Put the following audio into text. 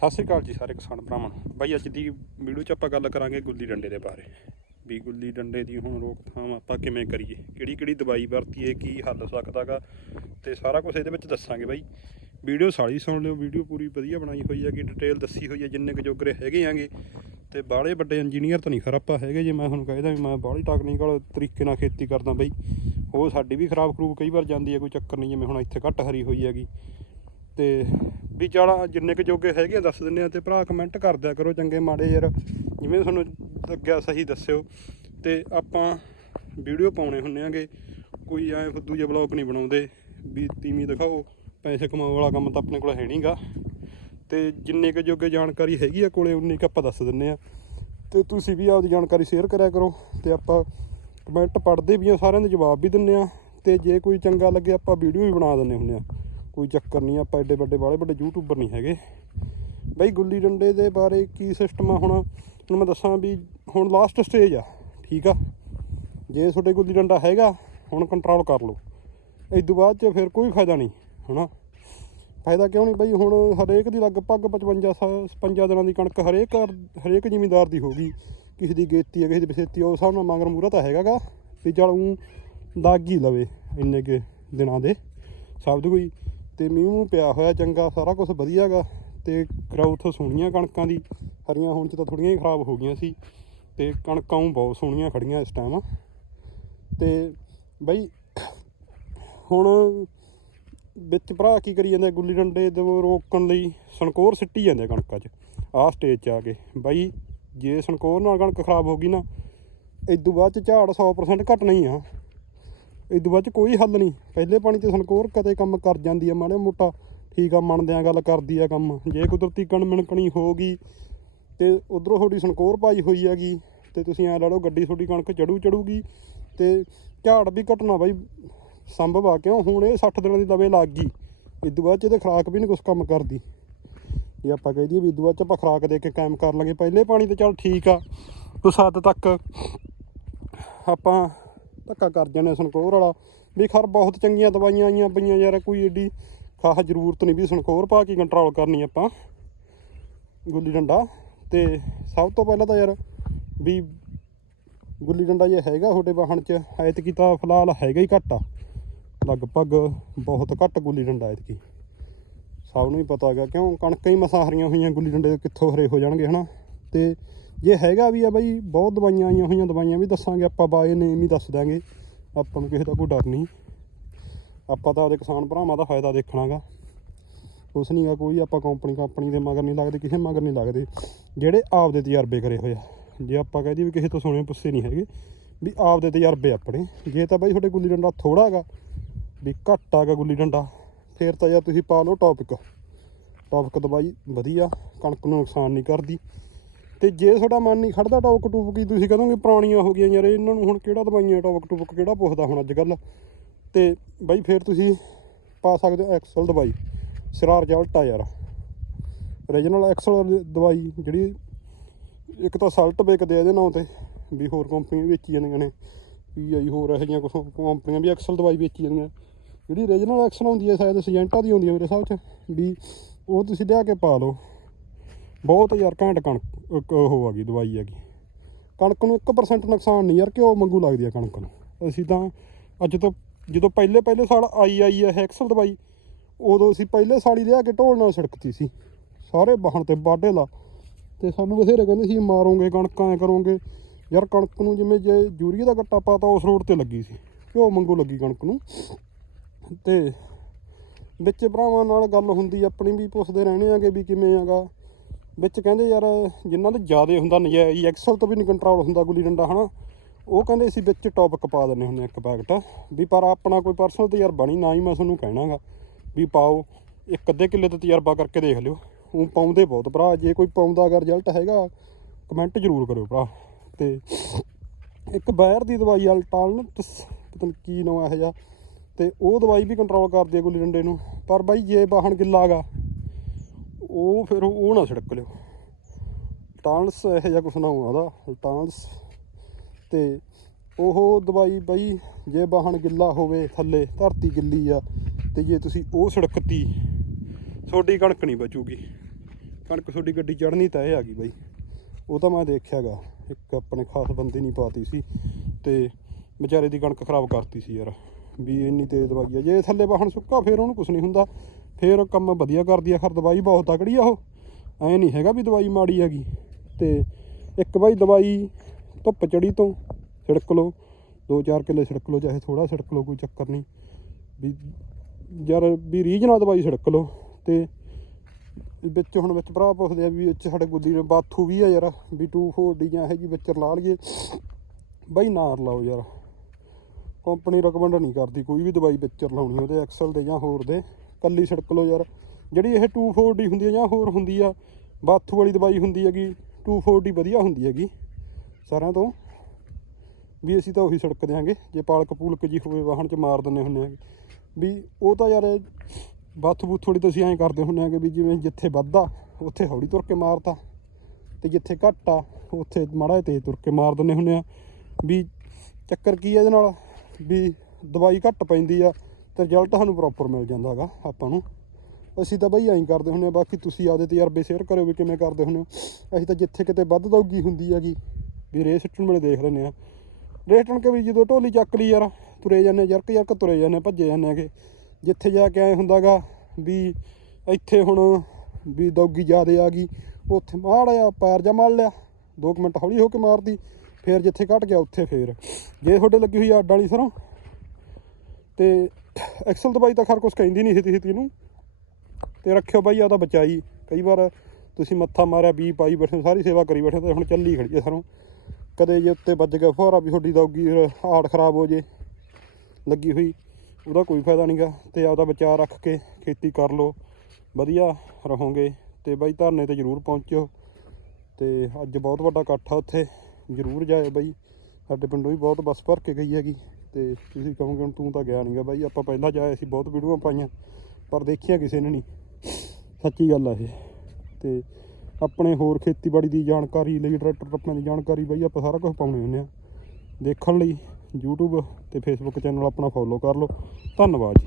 ਸਤਿ ਸ੍ਰੀ ਅਕਾਲ ਜੀ ਸਾਰੇ ਕਿਸਾਨ ਭਰਾਵਾਂ ਨੂੰ। ਬਾਈ, ਅੱਜ ਦੀ ਵੀਡੀਓ 'ਚ ਆਪਾਂ ਗੱਲ ਕਰਾਂਗੇ ਗੁੱਲੀ ਡੰਡੇ ਦੇ ਬਾਰੇ। ਵੀ ਗੁੱਲੀ ਡੰਡੇ ਦੀ ਹੁਣ ਰੋਕਥਾਮ ਆਪਾਂ ਕਿਵੇਂ ਕਰੀਏ? ਕਿਹੜੀ ਕਿਹੜੀ ਦਵਾਈ ਵਰਤੀਏ? ਕੀ ਹੱਲ ਸਕਦਾਗਾ? ਤੇ ਸਾਰਾ ਕੁਝ ਇਹਦੇ ਵਿੱਚ ਦੱਸਾਂਗੇ ਬਾਈ। ਵੀਡੀਓ ਸਾਰੀ ਸੁਣ ਲਿਓ। ਵੀਡੀਓ ਪੂਰੀ ਵਧੀਆ ਬਣਾਈ ਹੋਈ ਹੈ ਕਿ ਡਿਟੇਲ ਦੱਸੀ ਹੋਈ ਹੈ ਜਿੰਨੇ ਕੁ ਜੋਗਰੇ ਹੈਗੇ ਆਂਗੇ। ਤੇ ਬਾਹਲੇ ਵੱਡੇ ਇੰਜੀਨੀਅਰ ਤਾਂ ਨਹੀਂ ਖਰ ਆਪਾਂ ਹੈਗੇ ਜੇ ਮੈਂ ਤੁਹਾਨੂੰ ਕਹਿੰਦਾ ਵੀ ਮੈਂ ਬਾਹਲੀ ਟੈਕਨੀਕਲ ਤਰੀਕੇ ਨਾਲ ਖੇਤੀ ਕਰਦਾ ਬਾਈ। ਉਹ ਸਾਡੀ ਵੀ ਖਰਾਬ ਖਰੂਬ ਕਈ ਵਾਰ ਜਾਂਦੀ ਹੈ, ਕੋਈ ਚੱਕਰ ਨਹੀਂ ਜਿਵੇਂ ਹੁਣ ਇੱਥੇ ਘੱਟ ਹਰੀ ਹੋਈ ਹੈਗੀ। ਤੇ ਵੀ ਚਲ ਜਿੰਨੇ ਕੁ ਜੋਗੇ ਹੈਗੇ ਆ, ਦੱਸ ਦਿੰਨੇ ਆ ਤੇ ਭਰਾ ਕਮੈਂਟ ਕਰ ਦਿਆ ਕਰੋ ਚੰਗੇ ਮਾੜੇ ਯਾਰ, ਜਿਵੇਂ ਤੁਹਾਨੂੰ ਲੱਗਿਆ ਸਹੀ ਦੱਸਿਓ। ਤੇ ਆਪਾਂ ਵੀਡੀਓ ਪਾਉਣੇ ਹੁੰਨੇ ਆਗੇ, ਕੋਈ ਐ ਫੁੱਦੂ ਜਿਹਾ ਬਲੌਗ ਨਹੀਂ ਬਣਾਉਂਦੇ, ਵੀ ਤੀਵੀਂ ਦਿਖਾਓ, ਪੈਸੇ ਕਮਾਉਣ ਵਾਲਾ ਕੰਮ ਤਾਂ ਆਪਣੇ ਕੋਲ ਹੈ ਨਹੀਂਗਾ। ਤੇ ਜਿੰਨੇ ਕੁ ਜੋਗੇ ਜਾਣਕਾਰੀ ਹੈਗੀ ਆ ਕੋਲੇ, ਉਨੀ ਕੁ ਆਪਾਂ ਦੱਸ ਦਿੰਨੇ ਆ। ਤੇ ਤੁਸੀਂ ਵੀ ਆਪਦੀ ਜਾਣਕਾਰੀ ਸ਼ੇਅਰ ਕਰਿਆ ਕਰੋ, ਤੇ ਆਪਾਂ ਕਮੈਂਟ ਪੜ੍ਹਦੇ ਵੀ ਆ, ਸਾਰਿਆਂ ਦੇ ਜਵਾਬ ਵੀ ਦਿੰਨੇ ਆ। ਤੇ ਜੇ ਕੋਈ ਚੰਗਾ ਲੱਗੇ, ਆਪਾਂ ਵੀਡੀਓ ਵੀ ਬਣਾ ਦਿੰਨੇ ਹੁੰਨੇ ਆ। ਕੋਈ ਚੱਕਰ ਨਹੀਂ, ਆਪਾਂ ਐਡੇ ਵੱਡੇ ਵਾਲੇ ਵੱਡੇ ਯੂਟਿਊਬਰ ਨਹੀਂ ਹੈਗੇ। ਬਈ ਗੁੱਲੀ ਡੰਡੇ ਦੇ ਬਾਰੇ ਕੀ ਸਿਸਟਮ ਆ ਹੁਣ? ਹੁਣ ਮੈਂ ਦੱਸਾਂ ਵੀ ਹੁਣ ਲਾਸਟ ਸਟੇਜ ਆ, ਠੀਕ ਆ? ਜੇ ਤੁਹਾਡੇ ਗੁੱਲੀ ਡੰਡਾ ਹੈਗਾ, ਹੁਣ ਕੰਟਰੋਲ ਕਰ ਲਓ। ਇਸ ਤੋਂ ਬਾਅਦ ਚ ਫਿਰ ਕੋਈ ਫਾਇਦਾ ਨਹੀਂ, ਹਨਾ? ਫਾਇਦਾ ਕਿਉਂ ਨਹੀਂ? ਬਈ ਹੁਣ ਹਰੇਕ ਦੀ ਲਗਭਗ 55 ਸਾ- 55 ਦਿਨਾਂ ਦੀ ਕਣਕ ਹਰੇਕ ਹਰੇਕ ਜ਼ਿਮੀਂਦਾਰ ਦੀ ਹੋਗੀ ਕਿਸੇ ਦੀ ਗੇਤੀ ਹੈ ਕਿਸੇ ਦੀ ਬਸੇਤੀ ਉਹ ਸਭ ਨਾਲ ਮਗਰ ਮੂਰਾ ਤਾਂ ਹੈਗਾਗਾ ਵੀ ਚਲ ਊਂ ਦਾਗ ਲਵੇ ਇੰਨੇ ਕੇ ਦਿਨਾਂ ਦੇ ਸਭ ਤੋਂ ਕੋਈ। ਤੇ ਮੀਂਹ ਪਿਆ ਹੋਇਆ ਚੰਗਾ, ਸਾਰਾ ਕੁਝ ਵਧੀਆਗਾ ਤੇ ਗਰੋਥ ਸੋਹਣੀਆਂ ਕਣਕਾਂ ਦੀ, ਹਰੀਆਂ ਹੁਣ ਚ ਤਾਂ ਥੋੜੀਆਂ ਹੀ ਖਰਾਬ ਹੋ ਗਈਆਂ ਸੀ ਤੇ ਕਣਕਾਂ ਊਂ ਬਹੁਤ ਸੋਹਣੀਆਂ ਖੜੀਆਂ ਇਸ ਟਾਈਮ ਤੇ ਬਈ, ਹੁਣ ਵਿੱਚ ਭਰਾ ਕੀ ਕਰੀ ਜਾਂਦੇ ਗੁੱਲੀ ਡੰਡੇ ਦੇ ਰੋਕਣ ਲਈ ਸਨਕੋਰ ਸਿੱਟੀ ਜਾਂਦੇ ਆ ਕਣਕਾਂ 'ਚ, ਆਹ ਸਟੇਜ 'ਚ ਆ ਕੇ। ਬਾਈ, ਜੇ ਸਨਕੋਰ ਨਾਲ ਕਣਕ ਖਰਾਬ ਹੋ ਗਈ ਨਾ ਇਦੋਂ ਬਾਅਦ 'ਚ ਝਾੜ 100% ਘਟਣਾ ਹੀ ਆ। ਇਦੋਂ ਬਾਅਦ 'ਚ ਕੋਈ ਹੱਲ ਨਹੀਂ। ਪਹਿਲੇ ਪਾਣੀ ਤੇ ਸਨਕੋਰ ਕਦੇ ਕੰਮ ਕਰ ਜਾਂਦੀ ਆ, ਮਾੜਾ ਮੋਟਾ। ਠੀਕ ਆ, ਮੰਨਦੇ ਆ, ਗੱਲ ਕਰਦੀ ਆ ਕੰਮ। ਜੇ ਕੁਦਰਤੀ ਕਣ ਮਿਣਕਣੀ ਹੋ ਗਈ ਤੇ ਉਧਰੋਂ ਤੁਹਾਡੀ ਸਨਕੋਰ ਪਾਈ ਹੋਈ ਹੈਗੀ ਤੇ ਤੁਸੀਂ ਐ ਲਾ ਲਓ ਗੱਡੀ ਤੁਹਾਡੀ ਕਣਕ ਚੜੂ ਚੜੂਗੀ ਤੇ ਝਾੜ ਵੀ ਘਟਣਾ ਬਾਈ ਸੰਭਵ ਆ। ਕਿਉਂ? ਹੁਣ ਇਹ 60 ਦਿਨਾਂ ਦੀ ਦਵੇ ਲੱਗ ਗਈ। ਇਦੋਂ ਬਾਅਦ 'ਚ ਇਹਦੇ ਖਰਾਕ ਵੀ ਨਹੀਂ ਕੁਛ ਕੰਮ ਕਰਦੀ। ਜੇ ਆਪਾਂ ਕਹਿ ਦਈਏ ਵੀ ਦੂਆ ਬਾਅਦ 'ਚ ਆਪਾਂ ਖਰਾਕ ਦੇ ਕੇ ਕਾਇਮ ਕਰ ਲਾਂਗੇ। ਪਹਿਲੇ ਪਾਣੀ ਤੇ ਚੱਲ ਠੀਕ ਆ। ਉਸ ਹੱਦ ਤੱਕ ਆਪਾਂ ਧੱਕਾ ਕਰ ਜਾਂਦੇ ਸਨਕੋਰ ਵਾਲਾ। ਵੀ ਖਰ ਬਹੁਤ ਚੰਗੀਆਂ ਦਵਾਈਆਂ ਆਈਆਂ ਪਈਆਂ ਯਾਰ, ਕੋਈ ਏਡੀ ਖਾਸ ਜ਼ਰੂਰਤ ਨਹੀਂ ਵੀ ਸਨਕੋਰ ਪਾ ਕੇ ਕੰਟਰੋਲ ਕਰਨੀ ਆਪਾਂ। ਗੁੱਲੀ ਡੰਡਾ। ਤੇ ਸਭ ਤੋਂ ਪਹਿਲਾਂ ਤਾਂ ਯਾਰ ਵੀ ਗੁੱਲੀ ਡੰਡਾ ਜੇ ਹੈਗਾ ਤੁਹਾਡੇ ਵਾਹਣ 'ਚ, ਐਤਕੀ ਤਾਂ ਫਿਲਹਾਲ ਹੈਗਾ ਹੀ ਘੱਟ ਆ। ਲਗਭਗ ਬਹੁਤ ਘੱਟ ਗੁੱਲੀ ਡੰਡਾ ਐਤਕੀ। ਸਭ ਨੂੰ ਹੀ ਪਤਾ ਹੈਗਾ, ਕਿਉਂ ਕਣਕਾਂ ਹੀ ਮਸਾਂ ਹਰੀਆਂ ਹੋਈਆਂ ਗੁੱਲੀ ਡੰਡੇ ਕਿੱਥੋਂ ਹਰੇ ਹੋ ਜਾਣਗੇ, ਹਨਾ? ਤੇ ਜੇ ਹੈਗਾ ਵੀ ਆ ਬਈ, ਬਹੁਤ ਦਵਾਈਆਂ ਆਈਆਂ ਹੋਈਆਂ, ਦਵਾਈਆਂ ਵੀ ਦੱਸਾਂਗੇ, ਆਪਾਂ ਬਾਏ ਨੇਮ ਹੀ ਦੱਸ ਦਾਂਗੇ ਆਪਾਂ ਨੂੰ ਕਿਸੇ ਦਾ ਕੋਈ ਡਰ ਨਹੀਂ। ਆਪਾਂ ਤਾਂ ਆਪਦੇ ਕਿਸਾਨ ਭਰਾਵਾਂ ਦਾ ਫਾਇਦਾ ਦੇਖਣਾਗਾ। ਕੁਛ ਨਹੀਂਗਾ ਕੋਈ ਆਪਾਂ ਕੰਪਨੀ ਕੰਪਨੀ ਦੇ ਮਗਰ ਨਹੀਂ ਲੱਗਦੇ, ਕਿਸੇ ਮਗਰ ਨਹੀਂ ਲੱਗਦੇ। ਜਿਹੜੇ ਆਪਦੇ ਤਜਰਬੇ ਕਰੇ ਹੋਏ ਆ। ਜੇ ਆਪਾਂ ਕਹਦੇ ਵੀ ਕਿਸੇ ਤੋਂ ਸੁਣੇ ਪੁੱਛੇ ਨਹੀਂ ਹੈਗੇ, ਵੀ ਆਪਦੇ ਤਜਰਬੇ ਆਪਣੇ। ਜੇ ਤਾਂ ਬਾਈ ਤੁਹਾਡੇ ਗੁੱਲੀ ਡੰਡਾ ਥੋੜਾ ਹੈਗਾ ਵੀ ਘੱਟ ਹੈਗਾ ਗੁੱਲੀ ਡੰਡਾ, ਫੇਰ ਤਾਂ ਯਾਰ ਤੁਸੀਂ ਪਾ ਲਓ ਟੌਪਿਕ ਟੌਪਿਕ ਦਵਾਈ ਵਧੀਆ, ਕਣਕ ਨੂੰ ਨੁਕਸਾਨ ਨਹੀਂ ਕਰਦੀ। ਤੇ ਜੇ ਤੁਹਾਡਾ ਮਨ ਨਹੀਂ ਖੜਦਾ ਟੌਪਕ ਟੂਪਕ ਕੀ, ਤੁਸੀਂ ਕਹੋਗੇ ਪੁਰਾਣੀਆਂ ਹੋ ਗਈਆਂ ਯਾਰ, ਇਹਨਾਂ ਨੂੰ ਹੁਣ ਕਿਹੜਾ ਦਵਾਈਆਂ ਟੌਪਕ ਟੂਪਕ ਕਿਹੜਾ ਪੁੱਛਦਾ ਹੁਣ ਅੱਜ ਕੱਲ ਤੇ ਬਾਈ ਫੇਰ ਤੁਸੀਂ ਪਾ ਸਕਦੇ ਹੋ ਐਕਸਲ ਦਵਾਈ ਸਿਰਾ ਰਿਜ਼ਲਟ ਆ ਯਾਰ। ਰੀਜਨਲ ਐਕਸਲ ਦਵਾਈ ਜਿਹੜੀ ਇੱਕ ਤਾਂ ਸਲਟ ਵੇਚਦੇ ਆ ਇਹਦੇ ਨਾਂ ਤੇ, ਵੀ ਹੋਰ ਕੰਪਨੀਆਂ ਵੀ ਵੇਚੀ ਜਾਂਦੀਆਂ ਨੇ ਪੀਆਈ ਹੋਰ ਇਹੋ ਜਿਹੀਆਂ ਕੁਛ ਕੰਪਨੀਆਂ ਵੀ ਐਕਸਲ ਦਵਾਈ ਵੇਚੀ ਜਾਂਦੀਆਂ। ਜਿਹੜੀ ਰੀਜਨਲ ਐਕਸਲ ਹੁੰਦੀ ਹੈ, ਸ਼ਾਇਦ ਸਿਜੈਂਟਾ ਦੀ ਹੁੰਦੀ ਹੈ ਮੇਰੇ ਹਿਸਾਬ 'ਚ, ਵੀ ਉਹ ਤੁਸੀਂ ਲਿਆ ਕੇ ਪਾ ਲਓ। ਬਹੁਤ ਯਾਰ ਘੈਂਟ ਕਣਕ ਉਹ ਆ ਗਈ ਦਵਾਈ ਹੈਗੀ। ਕਣਕ ਨੂੰ 1% ਨੁਕਸਾਨ ਨਹੀਂ ਯਾਰ, ਘਿਓ ਮੰਗੂ ਲੱਗਦੀ ਆ ਕਣਕ ਨੂੰ। ਅਸੀਂ ਤਾਂ ਅੱਜ ਤੋਂ, ਜਦੋਂ ਪਹਿਲੇ ਪਹਿਲੇ ਸਾਲ ਆਈ ਆਈ ਹੈ ਐਕਸਲ ਦਵਾਈ, ਉਦੋਂ ਅਸੀਂ ਪਹਿਲੇ ਸਾਲੀ ਲਿਆ ਕੇ ਢੋਲ ਨਾਲ ਛਿੜਕਤੀ ਸੀ। ਸਾਰੇ ਬਾਹਣ ਤੇ ਬਾਡੇ ਲਾ। ਤੇ ਸਾਨੂੰ ਬਥੇਰੇ ਕਹਿੰਦੇ ਸੀ, ਮਾਰੋਗੇ ਕਣਕਾਂ, ਐ ਕਰੋਗੇ। ਯਾਰ ਕਣਕ ਨੂੰ ਜਿਵੇਂ ਜੇ ਯੂਰੀਆ ਦਾ ਗੱਟਾ ਪਾਤਾ, ਉਸ ਰੋਡ ਤੇ ਲੱਗੀ ਸੀ। ਘਿਓ ਮੰਗੂ ਲੱਗੀ ਕਣਕ ਨੂੰ। ਤੇ ਵਿੱਚ ਭਰਾਵਾਂ ਨਾਲ ਗੱਲ ਹੁੰਦੀ, ਆਪਣੀ ਵੀ ਪੁੱਛਦੇ ਰਹਿਣੇ ਆਗੇ ਵੀ ਕਿਵੇਂ ਆਗਾ। ਵਿੱਚ ਕਹਿੰਦੇ ਯਾਰ ਜਿਨ੍ਹਾਂ ਦੇ ਜ਼ਿਆਦਾ ਹੁੰਦਾ ਨਜਾਇਜ਼ ਐਕਸਲ ਤੋਂ ਵੀ ਨਹੀਂ ਕੰਟਰੋਲ ਹੁੰਦਾ ਗੁੱਲੀ ਡੰਡਾ, ਹਨਾ? ਉਹ ਕਹਿੰਦੇ ਅਸੀਂ ਵਿੱਚ ਟੌਪਿਕ ਪਾ ਦਿੰਦੇ ਹੁੰਦੇ ਇੱਕ ਪੈਕਟ ਵੀ ਪਰ ਆਪਣਾ ਕੋਈ ਪਰਸਨਲ ਤਜਰਬਾ ਨਹੀਂ, ਨਾ ਹੀ ਮੈਂ ਤੁਹਾਨੂੰ ਕਹਿਣਾਗਾ, ਵੀ ਪਾਓ, ਇੱਕ ਅੱਧੇ ਕਿੱਲੇ ਦਾ ਤਜਰਬਾ ਕਰਕੇ ਦੇਖ ਲਿਓ। ਉਹ ਪਾਉਂਦੇ ਬਹੁਤ ਭਰਾ, ਜੇ ਕੋਈ ਪਾਉਂਦਾ ਅਗਰ ਰਿਜ਼ਲਟ ਹੈਗਾ ਕਮੈਂਟ ਜ਼ਰੂਰ ਕਰਿਓ ਭਰਾ। ਤੇ ਇੱਕ ਬਾਹਰ ਦੀ ਦਵਾਈ ਅਲਟਾਲ ਨਾ ਪਤਾ ਨਹੀਂ ਕੀ ਨਾਮ ਇਹੋ ਜਿਹਾ, ਤੇ ਉਹ ਦਵਾਈ ਵੀ ਕੰਟਰੋਲ ਕਰਦੀ ਹੈ ਗੁੱਲੀ ਡੰਡੇ ਨੂੰ। ਪਰ ਬਾਈ ਜੇ ਬਾਹਣ ਗਿੱਲਾ ਗਾ ਉਹ ਫਿਰ ਉਹ ਨਾ ਛਿੜਕ ਲਿਓ। ਟਾਂਸ ਇਹੋ ਜਿਹਾ ਕੁਛ ਨਾ ਉਹਦਾ ਟਾਂਸ ਤੇ ਉਹ ਦਵਾਈ ਬਈ ਜੇ ਬਾਹਣ ਗਿੱਲਾ ਹੋਵੇ ਥੱਲੇ, ਧਰਤੀ ਗਿੱਲੀ ਆ, ਤੇ ਜੇ ਤੁਸੀਂ ਉਹ ਛਿੜਕਤੀ, ਤੁਹਾਡੀ ਕਣਕ ਨਹੀਂ ਬਚੂਗੀ। ਕਣਕ ਤੁਹਾਡੀ ਗੱਡੀ ਚੜ੍ਹਨੀ ਤਾਂ ਇਹ ਆ ਗਈ ਬਾਈ। ਉਹ ਤਾਂ ਮੈਂ ਦੇਖਿਆਗਾ, ਇੱਕ ਆਪਣੇ ਖਾਸ ਬੰਦੇ ਨਹੀਂ ਪਾਤੀ ਸੀ, ਤੇ ਵਿਚਾਰੇ ਦੀ ਕਣਕ ਖਰਾਬ ਕਰਤੀ ਸੀ ਯਾਰ। ਵੀ ਇੰਨੀ ਤੇਜ਼ ਦਵਾਈ ਆ, ਜੇ ਥੱਲੇ ਵਾਹਣ ਸੁੱਕਾ, ਫੇਰ ਉਹਨੂੰ ਕੁਝ ਨਹੀਂ ਹੁੰਦਾ। ਫੇਰ ਕੰਮ ਵਧੀਆ ਕਰਦੀ ਆ, ਖਰ ਦਵਾਈ ਬਹੁਤ ਤਕੜੀ ਆ ਉਹ। ਐ ਨਹੀਂ ਹੈਗਾ ਵੀ ਦਵਾਈ ਮਾੜੀ ਹੈਗੀ। ਤੇ ਇੱਕ ਬਾਈ ਦਵਾਈ ਧੁੱਪ ਚੜੀ ਤੋਂ ਛਿੜਕ ਲਓ, ਦੋ ਚਾਰ ਕਿੱਲੇ ਛਿੜਕ ਲਓ, ਚਾਹੇ ਥੋੜਾ ਛਿੜਕ ਲਓ, ਕੋਈ ਚੱਕਰ ਨਹੀਂ। ਵੀ ਯਾਰ ਵੀ ਰੀਝ ਨਾਲ ਦਵਾਈ ਛਿੜਕ ਲਓ। ਤੇ ਵਿੱਚ ਹੁਣ ਵਿੱਚ ਭਰਾ ਪੁੱਛਦੇ ਆ ਵੀ ਵਿੱਚ ਸਾਡੇ ਗੁੱਦੀ ਦੇ ਬਾਥੂ ਵੀ ਆ ਯਾਰ, ਵੀ 240 ਜਾਂ ਇਹ ਜੀ ਵਿੱਚ ਲਾ ਲਈਏ। ਬਾਈ ਨਾਰ ਲਾਓ ਯਾਰ। ਕੰਪਨੀ ਰეკਮੈਂਡ ਨਹੀਂ ਕਰਦੀ ਕੋਈ ਵੀ ਦਵਾਈ ਵਿੱਚ ਰਲਾਉਣੀ, ਉਹਦੇ ਐਕਸਲ ਦੇ ਜਾਂ ਹੋਰ ਦੇ। ਕੱਲੀ ਸੜਕ ਲਓ ਯਾਰ। ਜਿਹੜੀ ਇਹ 240 ਹੁੰਦੀ ਆ ਜਾਂ ਹੋਰ ਹੁੰਦੀ ਆ, ਬਾਥੂ ਵਾਲੀ ਦਵਾਈ ਹੁੰਦੀ ਹੈਗੀ 240 ਵਧੀਆ ਹੁੰਦੀ ਹੈਗੀ। ਸਾਰਿਆਂ ਤੋਂ। ਵੀ ਅਸੀਂ ਤਾਂ ਉਹੀ ਸੜਕ ਦਿਆਂਗੇ, ਜੇ ਪਾਲਕ ਪੂਲਕ ਜੀ ਹੋਵੇ ਵਾਹਨ 'ਚ ਮਾਰ ਦਿੰਦੇ ਹੁੰਦੇ ਆਗੇ ਵੀ ਉਹ ਤਾਂ ਯਾਰ ਬੱਥ ਬੂਥ ਥੋੜੀ ਤਾਂ ਅਸੀਂ ਐਂ ਕਰਦੇ ਹੁੰਦੇ ਆਗੇ ਵੀ ਜਿਵੇਂ ਜਿੱਥੇ ਵੱਧਾ ਉੱਥੇ ਹੌਲੀ ਤੁਰ ਕੇ ਮਾਰਤਾ। ਤੇ ਜਿੱਥੇ ਘੱਟ ਆ, ਉੱਥੇ ਮਾੜਾ ਤੇਜ਼ ਤੁਰ ਕੇ ਮਾਰ ਦਿੰਦੇ ਹੁੰਦੇ ਆ। ਵੀ ਚੱਕਰ ਕੀ ਆ ਇਹਦੇ ਨਾਲ? ਵੀ ਦਵਾਈ ਘੱਟ ਪੈਂਦੀ ਆ। ਤੇ ਰਿਜ਼ਲਟ ਸਾਨੂੰ ਪ੍ਰੋਪਰ ਮਿਲ ਜਾਂਦਾ ਹੈਗਾ ਆਪਾਂ ਨੂੰ। ਅਸੀਂ ਤਾਂ ਬਈ ਐਂ ਕਰਦੇ ਹੁੰਦੇ ਆ, ਬਾਕੀ ਤੁਸੀਂ ਆਪਦੇ ਤਜਰਬੇ ਸ਼ੇਅਰ ਕਰਿਓ ਵੀ ਕਿਵੇਂ ਕਰਦੇ ਹੁੰਦੇ ਹੋ। ਅਸੀਂ ਤਾਂ ਜਿੱਥੇ ਕਿਤੇ ਵੱਧ ਦੌਗੀ ਹੁੰਦੀ ਹੈਗੀ, ਵੀ ਰੇਸ ਸਿੱਟਣ ਵੇਲੇ ਦੇਖ ਲੈਂਦੇ ਆ। ਰੇਟਣ ਕੇ ਵੀ ਜਦੋਂ ਢੋਲੀ ਚੱਕ ਲਈ ਯਾਰ, ਤੁਰੇ ਜਾਂਦੇ ਜਰਕ ਜਰਕ ਤੁਰੇ ਜਾਂਦੇ ਭੱਜੇ ਜਾਂਦੇ ਹੈਗੇ। ਜਿੱਥੇ ਜਾ ਕੇ ਐ ਹੁੰਦਾਗਾ ਵੀ ਇੱਥੇ ਹੁਣ ਵੀ ਦੌਗੀ ਜ਼ਿਆਦੇ ਆ ਗਈ, ਉੱਥੇ ਮਾੜਾ ਜਿਹਾ ਪੈਰ ਜਾ ਮਾਰ ਲਿਆ 2 ਮਿੰਟ ਹੌਲੀ ਹੋ ਕੇ ਮਾਰਦੀ ਫੇਰ ਜਿੱਥੇ ਘਟ ਗਿਆ ਉੱਥੇ ਫੇਰ। ਜੇ ਤੁਹਾਡੇ ਲੱਗੀ ਹੋਈ ਅੱਡ ਵਾਲੀ ਸਰੋਂ, ਤੇ ਐਕਸਲ ਦਵਾਈ ਤਾਂ ਖਰ ਕੁਛ ਕਹਿੰਦੀ ਨਹੀਂ ਛੇਤੀ ਛੇਤੀ ਨੂੰ। ਤੇ ਰੱਖਿਓ ਬਾਈ ਉਹਦਾ ਬਚਾਈ। ਕਈ ਵਾਰ ਤੁਸੀਂ ਮੱਥਾ ਮਾਰਿਆ, ਬੀ ਪਾਈ ਬੈਠੇ, ਸਾਰੀ ਸੇਵਾ ਕਰੀ ਬੈਠੇ, ਤੇ ਹੁਣ ਚੱਲੀ ਖੜੀ ਹੈ ਸਾਨੂੰ ਕਦੇ ਜੇ ਉੱਤੇ ਵੱਜ ਗਿਆ ਫੁਹਾਰਾ ਵੀ ਤੁਹਾਡੀ ਦੌਗੀ ਹਾਰਟ ਖਰਾਬ ਹੋ ਜੇ, ਲੱਗੀ ਹੋਈ, ਉਹਦਾ ਕੋਈ ਫਾਇਦਾ ਨਹੀਂਗਾ ਤੇ ਆਪਦਾ ਬਚਾਅ ਰੱਖ ਕੇ ਖੇਤੀ ਕਰ ਲਓ। ਵਧੀਆ ਰਹੋਗੇ। ਤੇ ਬਾਈ, ਧਰਨੇ ਤੇ ਜ਼ਰੂਰ ਪਹੁੰਚਿਓ। ਤੇ ਅੱਜ ਬਹੁਤ ਵੱਡਾ ਇਕੱਠ ਆ ਉੱਥੇ। ਜ਼ਰੂਰ ਜਾਇਓ ਬਾਈ। ਸਾਡੇ ਪਿੰਡੋਂ ਵੀ ਬਹੁਤ ਬੱਸ ਭਰ ਕੇ ਗਈ ਹੈਗੀ। ਤੇ ਤੁਸੀਂ ਕਹੋਗੇ ਹੁਣ ਤੂੰ ਤਾਂ ਗਿਆ ਨਹੀਂਗਾ ਬਾਈ, ਆਪਾਂ ਪਹਿਲਾਂ ਜਾਏ ਸੀ, ਬਹੁਤ ਵੀਡੀਓਆਂ ਪਾਈਆਂ, ਪਰ ਦੇਖੀਆਂ ਕਿਸੇ ਨੇ ਨਹੀਂ। ਸੱਚੀ ਗੱਲ ਆ ਇਹ। ਤੇ ਆਪਣੇ ਹੋਰ ਖੇਤੀਬਾੜੀ ਦੀ ਜਾਣਕਾਰੀ ਲਈ, ਟਰੈਕਟਰ ਟੱਪਾਂ ਦੀ ਜਾਣਕਾਰੀ ਬਾਈ, ਆਪਾਂ ਸਾਰਾ ਕੁਝ ਪਾਉਣੇ ਹੁੰਦੇ ਆ। ਦੇਖਣ ਲਈ YouTube ਤੇ Facebook ਚੈਨਲ ਆਪਣਾ ਫੋਲੋ ਕਰ ਲਓ। ਧੰਨਵਾਦ ਜੀ।